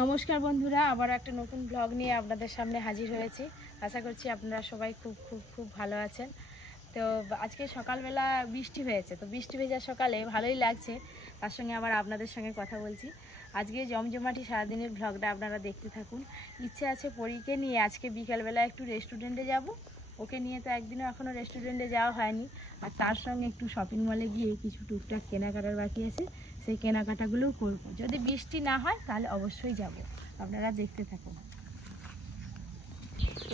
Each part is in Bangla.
নমস্কার বন্ধুরা, আবার একটা নতুন ব্লগ নিয়ে আপনাদের সামনে হাজির হয়েছি। আশা করছি আপনারা সবাই খুব খুব খুব ভালো আছেন। তো আজকে সকালবেলা বৃষ্টি হয়েছে, তো বৃষ্টি ভেজা সকালে ভালোই লাগছে। তার সঙ্গে আবার আপনাদের সঙ্গে কথা বলছি। আজকে জমজমাটি সারাদিনের ব্লগটা আপনারা দেখতে থাকুন। ইচ্ছে আছে পরীকে নিয়ে আজকে বিকালবেলা একটু রেস্টুরেন্টে যাব। ওকে নিয়ে তো একদিনও এখনও রেস্টুরেন্টে যাওয়া হয়নি। আর তার সঙ্গে একটু শপিং মলে গিয়ে কিছু টুকটাক কেনাকাটার বাকি আছে, সেই কেনাকাটাগুলোও করব। যদি বৃষ্টি না হয় তাহলে অবশ্যই যাব, আপনারা দেখতে থাকুন।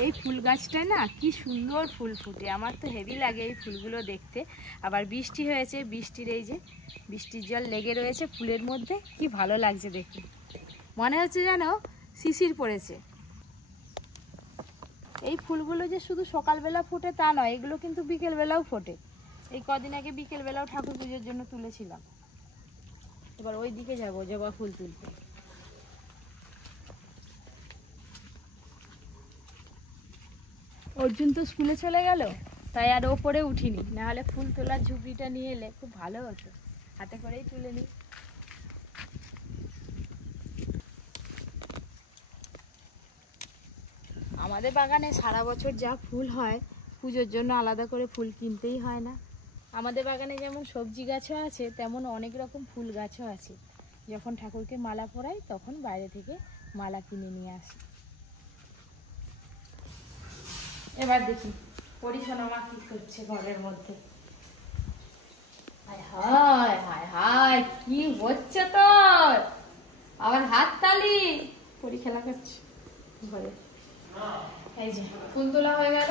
এই ফুল গাছটায় না কি সুন্দর ফুল ফুটে, আমার তো হেভি লাগে এই ফুলগুলো দেখতে। আবার বৃষ্টি হয়েছে, বৃষ্টির এই যে বৃষ্টির জল লেগে রয়েছে ফুলের মধ্যে, কি ভালো লাগছে দেখতে। মনে হচ্ছে যেন শিশির পড়েছে। এই ফুলগুলো যে শুধু সকালবেলা ফোটে তা নয়, এগুলো কিন্তু বিকেলবেলাও ফোটে। এই কদিন আগে বিকেলবেলাও ঠাকুর পুজোর জন্য তুলেছিলাম। এবার ওই দিকে যাবো জবা ফুল তুলতে। অর্জুন তো স্কুলে চলে গেল, তাই আর ওপরে উঠিনি, নাহলে ফুল তোলার ঝুপড়িটা নিয়ে এলে খুব ভালো হতো, হাতে করেই তুলে নিই। আমাদের বাগানে সারা বছর যা ফুল হয়, পুজোর জন্য আলাদা করে ফুল কিনতেই হয় না। আমাদের বাগানে যেমন সবজি গাছও আছে, তেমন অনেক রকম ফুল গাছও আছে। যখন ঠাকুরকে মালা পরাই তখন বাইরে থেকে মালা কিনে নিয়ে আসি। এবার দেখি পরিছন্নমা কি করছে ঘরের মধ্যে। হায় হায় হায় হায়, কি হচ্ছে তোর? আবার হাত তালি পরি খেলা করছে ঘরে। এই যে ফুল তোলা হয়ে গেল,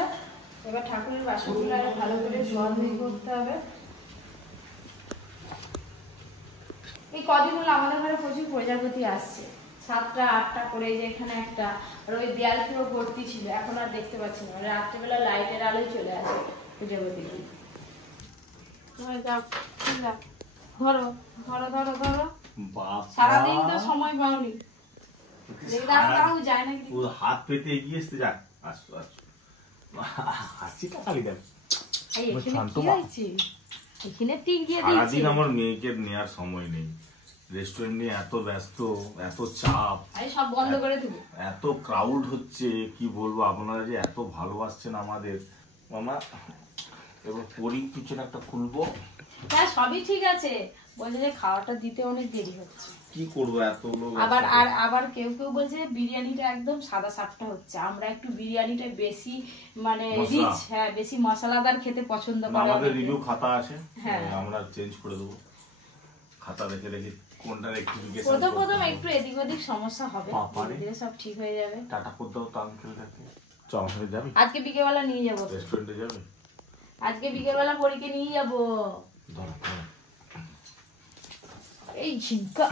এবার ঠাকুরের বাসনগুলো আরো ভালো করে ধোয়া ধুই করতে হবে। এই কদিন হলো আমাদের ঘরে প্রচুর প্রজাপতি আসছে, 7টা 8টা করে। যে এখানে একটা, আর ওই দেয়াল পুরো ভর্তি ছিল, এখন আর দেখতে পাচ্ছি না। রাত্রেবেলা লাইটের আলোয় চলে আসে প্রজাপতি। ধরো ধরো ধরো ধরো, সারাদিন তো সময় পাওনি। যায় না হাত পেতে এগিয়ে আসতে যাক। আসো আসো, হাসিটা খালি দেখ। এখানে টিক দিয়ে দিয়েছি। সারাদিন আমার মেয়েকে নেওয়ার সময় নেই, রেস্টুরেন্ট নিয়ে এত ব্যস্ত, এত চাপ, সব বন্ধ করে দেবো। এত ক্রাউড হচ্ছে, কি বলবো। আপনারা যে এত ভালোবাসছেন আমাদের। মামা এবার পরি কিছু একটা খুলবো। হ্যাঁ সবই ঠিক আছে, বলছে যে খাওয়াটা দিতে অনেক দেরি হচ্ছে। কি করবো এত লোক। আবার কেউ কেউ বলছে বিরিয়ানিটা একদম সাদা সাপটা হচ্ছে। আমরা একটু বিরিয়ানিটা বেশি মানে রিচ, হ্যাঁ বেশি মশলাদার খেতে পছন্দ করি। আমাদের রিভিউ খাতা আছে, হ্যাঁ আমরা চেঞ্জ করে দেবো। খাতা দেখে দেখে কোনটা রেক্টিফিকেশন করতে হবে। প্রথম একটু এদিক ওদিক সমস্যা হবে, ধীরে সব ঠিক হয়ে যাবে। টাটা করে দাও তো আঙ্কেল দেখতে। চল আমাদের যাবি আজকে বিকেলবেলা নিয়ে যাব। রেস্টুরেন্টে যাবে আজকে বিকেলবেলা পরীকে নিয়ে যাব। এই ঝিঙ্কা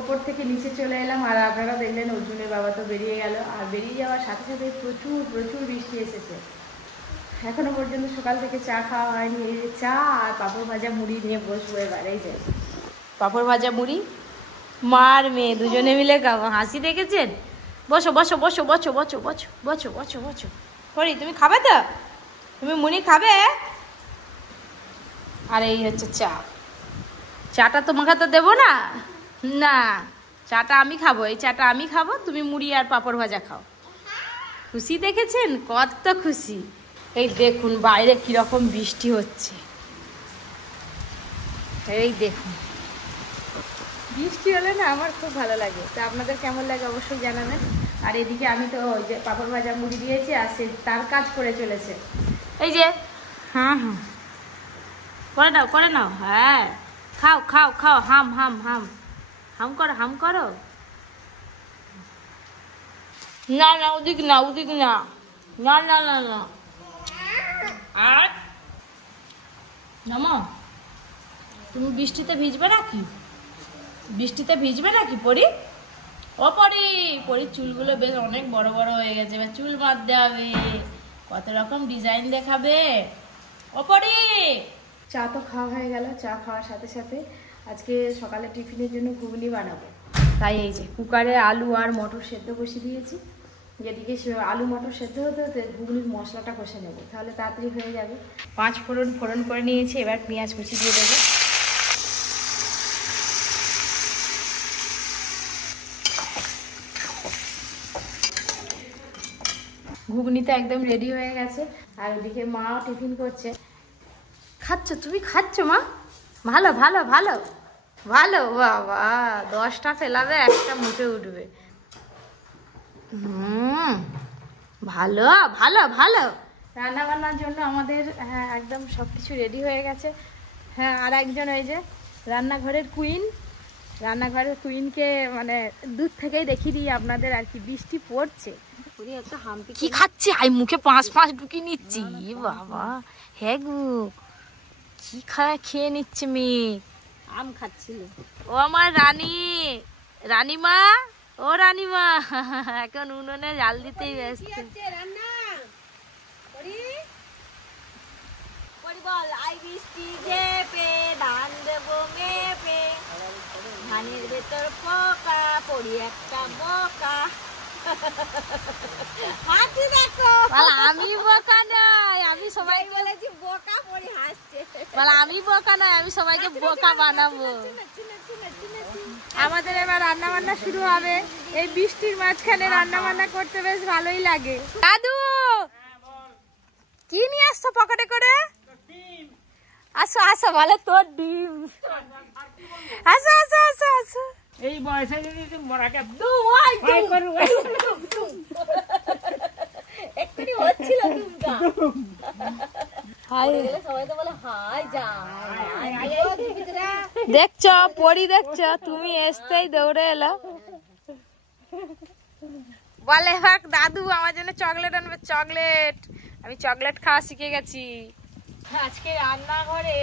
ওপর থেকে নিচে চলে এলাম, আর আপনারা দেখলেন অর্জুনের বাবা তো বেরিয়ে গেল। আর বেরিয়ে যাওয়ার সাথে সাথে প্রচুর প্রচুর বৃষ্টি এসেছে। এখনো পর্যন্ত সকাল থেকে চা খাওয়া হয়নি। এই যে চা আর পাঁপড় ভাজা মুড়ি নিয়ে বসবো এবার। এই যে পাঁপড় ভাজা মুড়ি, মার মেয়ে দুজনে মিলে খাবো। হাসি দেখেছেন? বসো বসো বসো বসো বসো বসো বসো বসো বসো। হরি তুমি খাবে তো? তুমি মুড়ি খাবে? আর এই হচ্ছে চা। চাটা তোমাকে তো দেবো না, না চাটা আমি খাবো। এই চাটা আমি খাবো, তুমি মুড়ি আর পাঁপড় ভাজা খাও। খুশি দেখেছেন? কত খুশি। এই দেখুন বাইরে কিরকম বৃষ্টি হচ্ছে, এই দেখুন। বৃষ্টি হলে না আমার খুব ভালো লাগে। তো আপনাদের কেমন লাগে অবশ্যই জানাবেন। আর এদিকে আমি তো ওই যে পাঁপড় ভাজা মুড়ি দিয়েছি, আর সে তার কাজ করে চলেছে। এই যে হ্যাঁ হ্যাঁ করে নাও করে নাও, হ্যাঁ খাও খাও খাও, হাম হাম হাম হাম করো হাম করো। না না ওদিক না, ওদিক না, না না না না। আর নামো, তুমি বৃষ্টিতে ভিজবে নাকি? বৃষ্টিতে ভিজবে নাকি পরি? ও পরি, পরির চুলগুলো বেশ অনেক বড় বড় হয়ে গেছে, এবার চুল বাঁধতে হবে। কত রকম ডিজাইন দেখাবে। ও পরি, চা তো খাওয়া হয়ে গেল। চা খাওয়ার সাথে সাথে আজকে সকালে টিফিনের জন্য ঘুগনি বানাবো। তাই এই যে কুকারে আলু আর মটর সেদ্ধ বসিয়ে দিয়েছি। যেদিকে আলু মটর সেদ্ধ হতে হতে ঘুগনির মশলাটা কষে নেবো, তাহলে তাড়াতাড়ি হয়ে যাবে। 5 ফোড়ন করে নিয়েছি, এবার পেঁয়াজ কুচি দিয়ে দেবো। ঘুগনিতে একদম রেডি হয়ে গেছে, আর ওদিকে মা টিফিন করছে। খাচ্ছ তুমি? খাচ্ছ মা? ভালো ভালো ভালো ভালো, বাবা 10টা ফেলাবে, একটা মুখে উঠবে। ভালো ভালো ভালো। রান্না বান্নার জন্য আমাদের একদম সব কিছু রেডি হয়ে গেছে। হ্যাঁ, আর একজন ওই যে রান্নাঘরের কুইনকে মানে দূর থেকেই দেখিয়ে দিই আপনাদের আর কি। বৃষ্টি পড়ছে, কি খাচ্ছি? আই মুখে 5 ঢুকিয়ে নিচ্ছি। বাবা হ্যাঁ গো, কি খেয়ে নিচ্ছে মেয়ে? আম খাচ্ছিল। ও আমার রানীমা, ও রানীমা এখন উনুনে জাল দিতেই ব্যস্ত। বৃষ্টি ঝেপে ধান দেবো মেপে, ধানের ভেতর পোকা পড়ি একটা বোকা। আমি বোকা নয়, আমি সবাই বলেছি বোকা পড়ি হাসছে। আমি বোকা নয়, আমি সবাইকে বোকা বানাবো। আমাদের এবার রান্না বান্না শুরু হবে। এই বৃষ্টির মাঝখানে রান্না বান্না করতে বেশ ভালোই লাগে। দাদু কি নিয়ে আসছো পকেটে করে? আসো আসো, বলে তোর ডিম। আসো আসো আসো আসো। এই বয়সে যদি তুমি মরাকে একটুখানি হচ্ছিল দুমটা। দেখছো পরি, দেখছো তুমি আসতেই দৌড়ে এলো। বলে দাদু আমার জন্য চকলেট আনবে, চকলেট। আমি চকলেট খাওয়া শিখে গেছি। আজকে রান্নাঘরে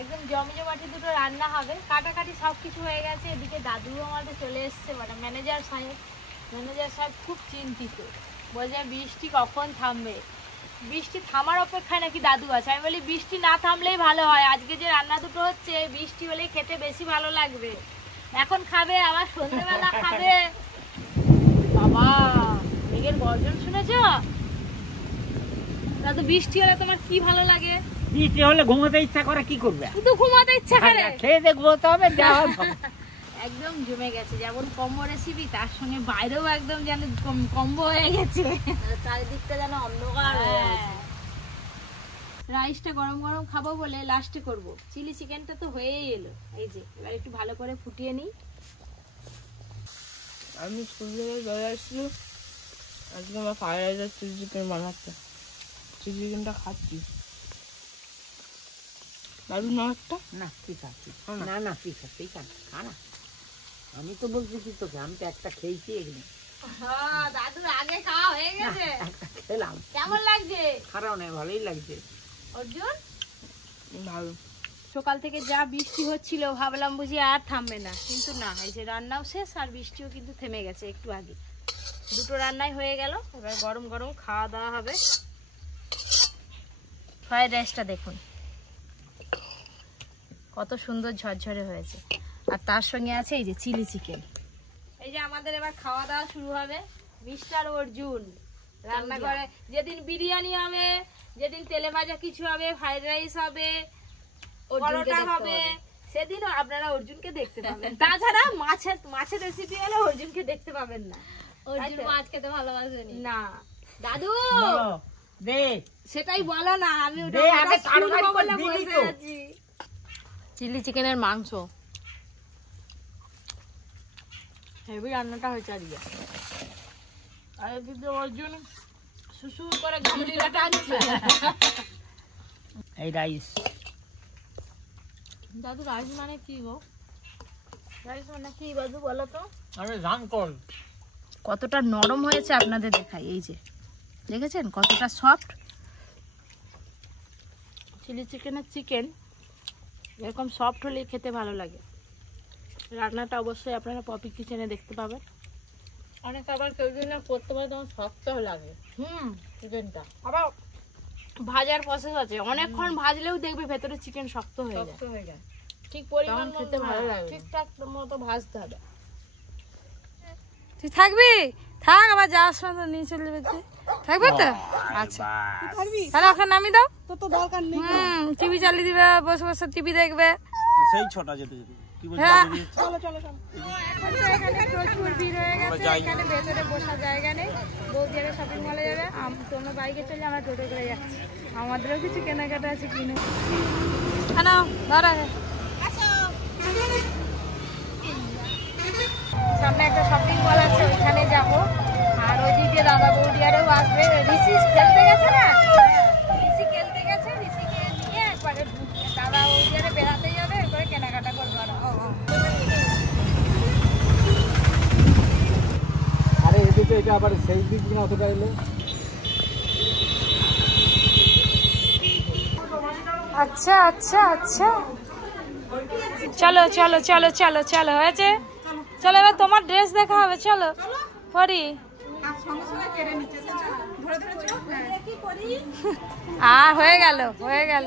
একদম জমজমাটি দুটো রান্না হবে। কাটাকাটি সবকিছু হয়ে গেছে। এদিকে দাদুও আমাদের চলে এসছে, মানে ম্যানেজার সাহেব খুব চিন্তিত। বলছে বৃষ্টি কখন থামবে। বৃষ্টি থামার অপেক্ষায় নাকি দাদু আছে। আমি বলি বৃষ্টি না থামলেই ভালো হয়। আজকে যে রান্না দুটো হচ্ছে বৃষ্টি হলেই খেতে বেশি ভালো লাগবে। এখন খাবে, আবার সন্ধ্যেবেলা খাবে। বাবা মেঘের গর্জন শুনেছ? দাদু বৃষ্টি হলে তোমার কি ভালো লাগে? বৃষ্টি হলে ঘুমোতে ইচ্ছা করে, কি করবে? শুধু ঘুমাতে ইচ্ছা করে, খেয়ে দিয়ে ঘুমোতে হবে। একদম জমে গেছে। যেমন কম্বো রেসিপি, তার সঙ্গে বাইরেও একদম যেন কম্বো হয়ে গেছে। চারিদিকটা যেন অন্ধকার হয়ে গেছে। রাইসটা গরম গরম খাবো বলে লাস্টে করব। চিলি চিকেনটা তো হয়েই এলো। এই যে এবার একটু ভালো করে ফুটিয়ে নিই। আমি স্কুল থেকে চলে আসছি, আজকে আমার ফ্রাইড রাইস আর চিলি চিকেন বানাচ্ছে। চিলি চিকেনটা খাচ্ছি। দাদু না একটা? না ঠিক আছে, না না ঠিক আছে, ঠিক আছে, খা না। আমি তো বলছি তোকে, আমি তো একটা খেয়েছি এখানে। দাদুর আগে খাওয়া হয়ে গেছে। একটা খেলাম। কেমন লাগছে? খারাপ নয়, ভালোই লাগছে। অর্জুন ভালো। সকাল থেকে যা বৃষ্টি হচ্ছিল ভাবলাম বুঝি আর থামবে না, কিন্তু না, এই যে রান্নাও শেষ আর বৃষ্টিও কিন্তু থেমে গেছে একটু আগে। দুটো রান্নাই হয়ে গেল। এবার গরম গরম খাওয়া দাওয়া হবে। ফ্রাইড রাইসটা দেখুন কত সুন্দর ঝরঝরে হয়েছে, আর তার সঙ্গে আছে এই যে চিলি চিকেন। এই যে আমাদের এবার খাওয়া দাওয়া শুরু হবে। মিস্টার অর্জুন রান্নাঘরে, যেদিন বিরিয়ানি হবে, যেদিন তেলে ভাজা কিছু হবে, ফ্রাইড রাইস হবে, পরোটা হবে, সেদিনও আপনারা অর্জুনকে দেখতে পাবেন। তাছাড়া মাছের রেসিপি হলে অর্জুনকে দেখতে পাবেন না। অর্জুন মাছ খেতে ভালোবাসেনি না। দাদু দে, সেটাই বলো না, আমি চিলি চিকেনের মাংস হেভি রান্নাটা হয়েছে আজকে। আর এদিকে অর্জুন সুসুর করে গামলিটা টানছে। এই রাইস। দাদু রাইস মানে কি গো? রাইস মানে কি দাদু বলো তো? আরে ধান কল কতটা নরম হয়েছে আপনাদের দেখাই। এই যে দেখেছেন কতটা সফট। চিলি চিকেনের চিকেন এরকম সফট হলেই খেতে ভালো লাগে। রান্নাটা অবশ্যই আপনারা পপি কিচেনে দেখতে পাবেন। অনেক আবার কেউ যদি করতে পারে তখন শক্ত লাগে চিকেনটা। আবার ভাজার প্রসেস আছে, অনেকক্ষণ ভাজলেও দেখবে ভেতরে চিকেন শক্ত হয়ে যায়। ঠিক পরিমাণ খেতে ভালো লাগে, ঠিকঠাক মতো ভাজতে হবে। তুই থাকবি? থাক, আবার যাওয়ার সময় নিয়ে চলে যাবে। থাকবে তো? আচ্ছা তাহলে ওখানে নামিয়ে দাও। তো দরকার নেই। টিভি চালিয়ে দিবে, বসে বসে টিভি দেখবে। সেই ছোটা যেতে যেতে কি বলছিস? চলো চলো চলো। এখন তো এখানে প্রচুর ভিড় হয়ে গেছে। এখানে ভেতরে বসার জায়গা নেই, বৌদি আগে শপিং মলে যাবে, তোমরা বাইকে চলে আমরা টোটো করে যাচ্ছি। আমাদেরও কিছু কেনাকাটা আছে কিনে। না ধর আগে সামনে একটা শপিং মল আছে, ওইখানে যাবো। আর ওই দিকে দাদা বৌদি আরেও আসবে। ঋষি খেলতে গেছে না, ঋষি খেলতে গেছে, ঋষিকে নিয়ে একবারে দাদা বৌদি আরে বেড়াতে যাবে, এরপরে কেনাকাটা করবো। আরে এদিকে এটা আবার সেই দিক না অতটা এলো। আচ্ছা আচ্ছা আচ্ছা, চলো চলো চলো চলো চলো, হয়েছে চলো। এবার তোমার ড্রেস দেখা হবে, চলো পরি। হয়ে গেল হয়ে গেল।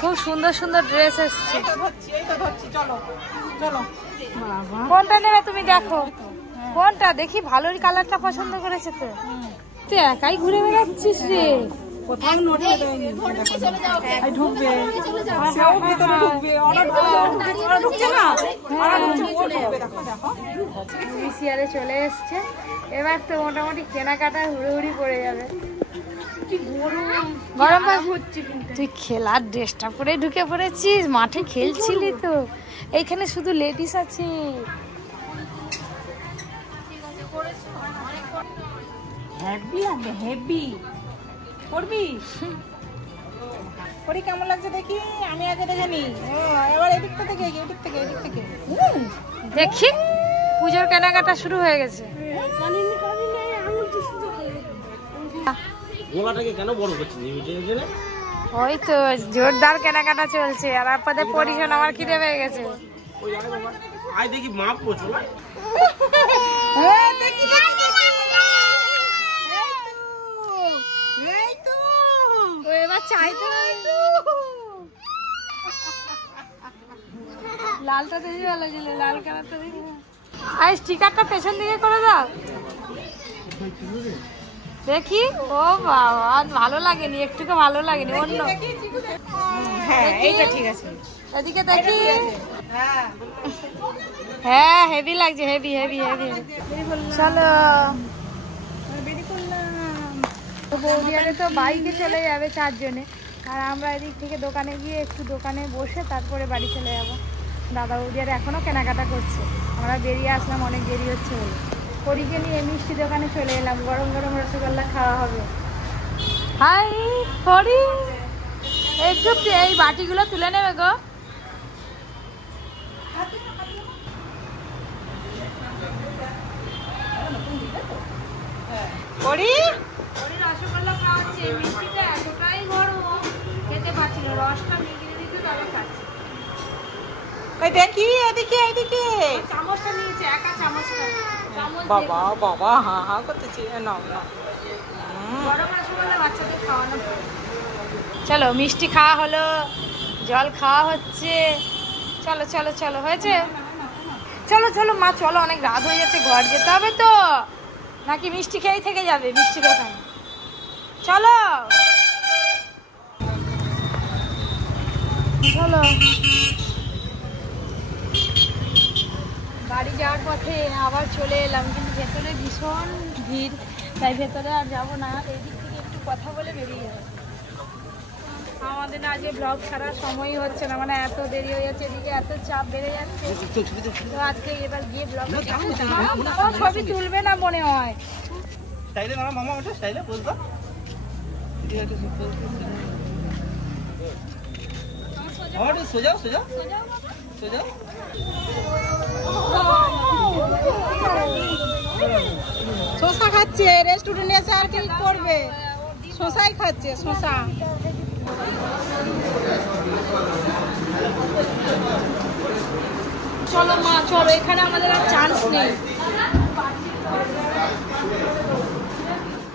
খুব সুন্দর সুন্দর ড্রেস এসছে। কোনটা নেবে তুমি দেখো, কোনটা দেখি ভালো কালারটা পছন্দ করেছে তো। তুই একাই ঘুরে বেড়াচ্ছিস রে, কোথাও ঢুকবে বিসিআরে চলে এসছে। এবার তো মোটামুটি কেনাকাটা হুড়োহুড়ি পড়ে যাবে। গরম হচ্ছে, তুই খেলার ড্রেসটা পরে ঢুকে পড়েছিস, মাঠে খেলছিলি তো। এইখানে শুধু লেডিস আছে। হেভি লাগবে, হেভি করবি। পরি কেমন লাগছে দেখি, আমি আগে দেখে নি। এবার এদিকটা থেকে এদিক থেকে এদিক থেকে দেখি। পুজোর কেনাকাটা শুরু হয়ে গেছে। গোলাটাকে কেন বড় করছিস? ওই তো জোরদার কেনাকাটা চলছে। আর আপনাদের পরিশন আমার খিদে পেয়ে গেছে। আয় দেখি মাপ করছো না। এবার চাইতে লালটা দেখি ভালো ছিল, লাল কালারটা দেখি। আর স্টিকারটা পেছন দিকে করে দাও দেখি। ও বাবা ভালো লাগেনি, একটুকু ভালো লাগেনি। অন্য এইটা ঠিক আছে, এদিকে দেখি। হ্যাঁ হেভি লাগছে, হেভি হেভি হেভি। চলো বৌদিয়ারে তো বাইকে চলে যাবে 4 জনে, আর আমরা এদিক থেকে দোকানে গিয়ে একটু দোকানে বসে তারপরে বাড়ি চলে যাবো। দাদা বৌদিয়ারে এখনও কেনাকাটা করছে, আমরা বেরিয়ে আসলাম অনেক দেরি হচ্ছে বলে। পরীকে নিয়ে মিষ্টি দোকানে চলে এলাম, গরম গরম রসগোল্লা খাওয়া হবে। হাই পরি, একটু এই বাটিগুলো তুলে নেবে গো। পরি রসগোল্লা খাওয়াচ্ছে, মিষ্টিটা এতটাই গরম খেতে পারছিল, রসটা নিয়ে দিতে তবে খাচ্ছে। দেখি এদিকে এদিকে চামচটা নিয়েছে, একা চামচটা। বাবা বাবা হা হা করতেছি। নাও নাও, গরম রসগোল্লা বাচ্চাদের খাওয়ানো। চলো মিষ্টি খাওয়া হলো, জল খাওয়া হচ্ছে। চলো চলো চলো, হয়েছে। চলো চলো মা চলো, অনেক রাত হয়ে যাচ্ছে, ঘর যেতে হবে তো। নাকি মিষ্টি খেয়েই থেকে যাবে মিষ্টি দোকান? চলো চলো। বাড়ি যাওয়ার পথে আবার চলে এলাম, কিন্তু ভেতরে ভীষণ ভিড়, তাই ভেতরে আর যাবো না। এদিক থেকে একটু কথা বলে বেরিয়ে যাবো। আমাদের না আজকে ব্লগ ছাড়ার সময়ই হচ্ছে না, মানে এত দেরি হয়ে যাচ্ছে, এদিকে এত চাপ বেড়ে যাচ্ছে। তো আজকে এবার গিয়ে ব্লগ ছবি তুলবে না মনে হয়। শশা খাচ্ছে, রেস্টুরেন্টে এসে আর কি করবে, শশাই খাচ্ছে, শশা। চলো মা চলো, এখানে আমাদের আর চান্স নেই।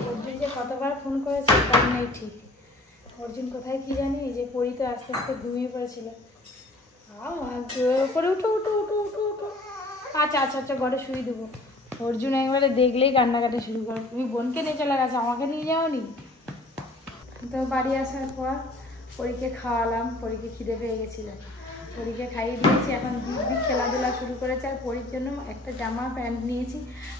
অর্জুন যে কতবার ফোন করেছে তার নেই ঠিক। অর্জুন কোথায় কি জানি, যে পড়িতে আস্তে আস্তে ঘুমিয়ে পড়েছিল। পরে উঠো উঠো উঠো উঠো উঠো। আচ্ছা আচ্ছা আচ্ছা, ঘরে শুয়ে দেবো। অর্জুন একবারে দেখলেই কান্নাকাটি শুরু করে। তুমি বোনকে নিয়ে চলে গেছো, আমাকে নিয়ে যাওনি। তো বাড়ি আসার পর পরীকে খাওয়ালাম, পরীকে খিদে পেয়ে গেছিল, পরীকে খাইয়ে দিয়েছি। এখন দিব্যি খেলাধুলা শুরু করেছে। আর পরীর জন্য একটা জামা প্যান্ট নিয়েছি,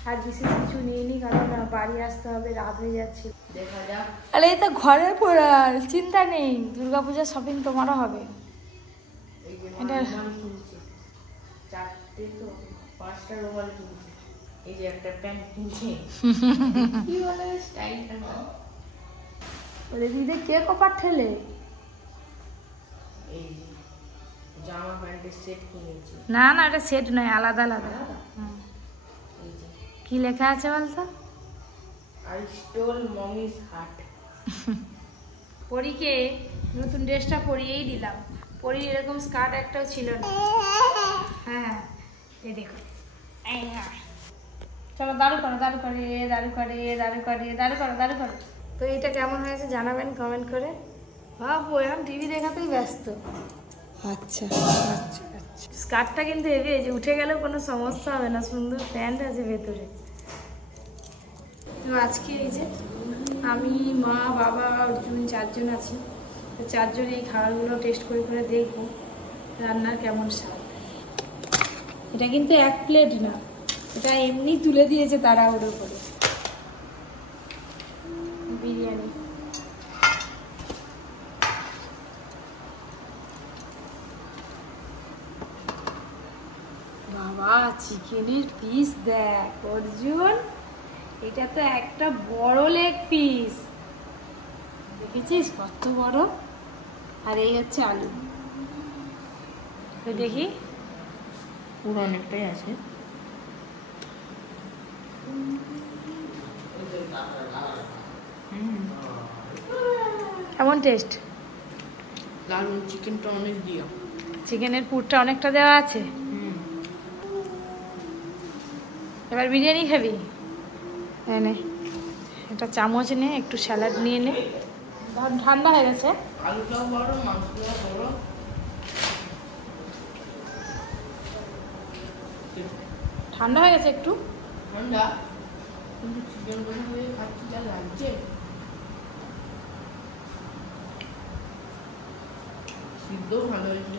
আর বিশেষ কিছু নিইনি, কারণ বাড়ি আসতে হবে, রাত হয়ে যাচ্ছে। দেখা যাক। আরে এই তো ঘরে পড়ার চিন্তা নেই, দুর্গাপূজার শপিং তোমারও হবে। এটা 4টে তো 5টা রুমাল কিনছি, এই যে একটা প্যান্ট কিনছি। কি বলে স্টাইলটা না, ওদের দিদি কে কপার ঠেলে? এই যে জামা প্যান্টের সেট কিনেছি। না না, এটা সেট নয়, আলাদা আলাদা। এই যে কি লেখা আছে বলতো? I stole mommy's heart. পরীকে নতুন ড্রেসটা পরিয়েই দিলাম। পরীর এরকম স্কার্ট একটাও ছিল না। হ্যাঁ এই দেখো, চলো দাঁড়ু করো, দাঁড়ু করে, দাঁড়ু করে, দাঁড়ু করে, দাঁড়ু করো, দাঁড়ু করো। তো এটা কেমন হয়েছে জানাবেন কমেন্ট করে। বাবু এখন টিভি দেখাতেই ব্যস্ত। আচ্ছা আচ্ছা আচ্ছা, স্কার্টটা কিন্তু হেভি, যে উঠে গেলেও কোনো সমস্যা হবে না, সুন্দর প্যান্ট আছে ভেতরে। তো আজকে এই যে আমি, মা, বাবা, অর্জুন 4জন আছি। তো 4জন এই খাবারগুলো টেস্ট করে করে দেখবো রান্নার কেমন স্বাদ। এটা কিন্তু 1 প্লেট না, এটা এমনি তুলে দিয়েছে তাড়াহুড়ো করে। বিরিয়ানি বাবা, চিকেনের পিস দেখ অর্জুন, এটা তো একটা বড় লেগ পিস, দেখেছিস কত বড়। আর এই হচ্ছে আলু, দেখি পুরো অনেকটাই আছে। কেমন টেস্ট? দারুণ, চিকেনটা অনেক দিয়া, চিকেনের পুরটা অনেকটা দেওয়া আছে। এবার বিরিয়ানি খাবি? নে একটা চামচ নে, একটু স্যালাড নিয়ে নে। ঠান্ডা হয়ে গেছে, আলুটাও বড়, মাংসটাও বড়। ঠান্ডা হয়ে গেছে একটু। ঠান্ডা কিন্তু চিকেন কষা হয়ে খাচ্ছি, যা লাগছে। সিদ্ধও ভালো হয়েছে।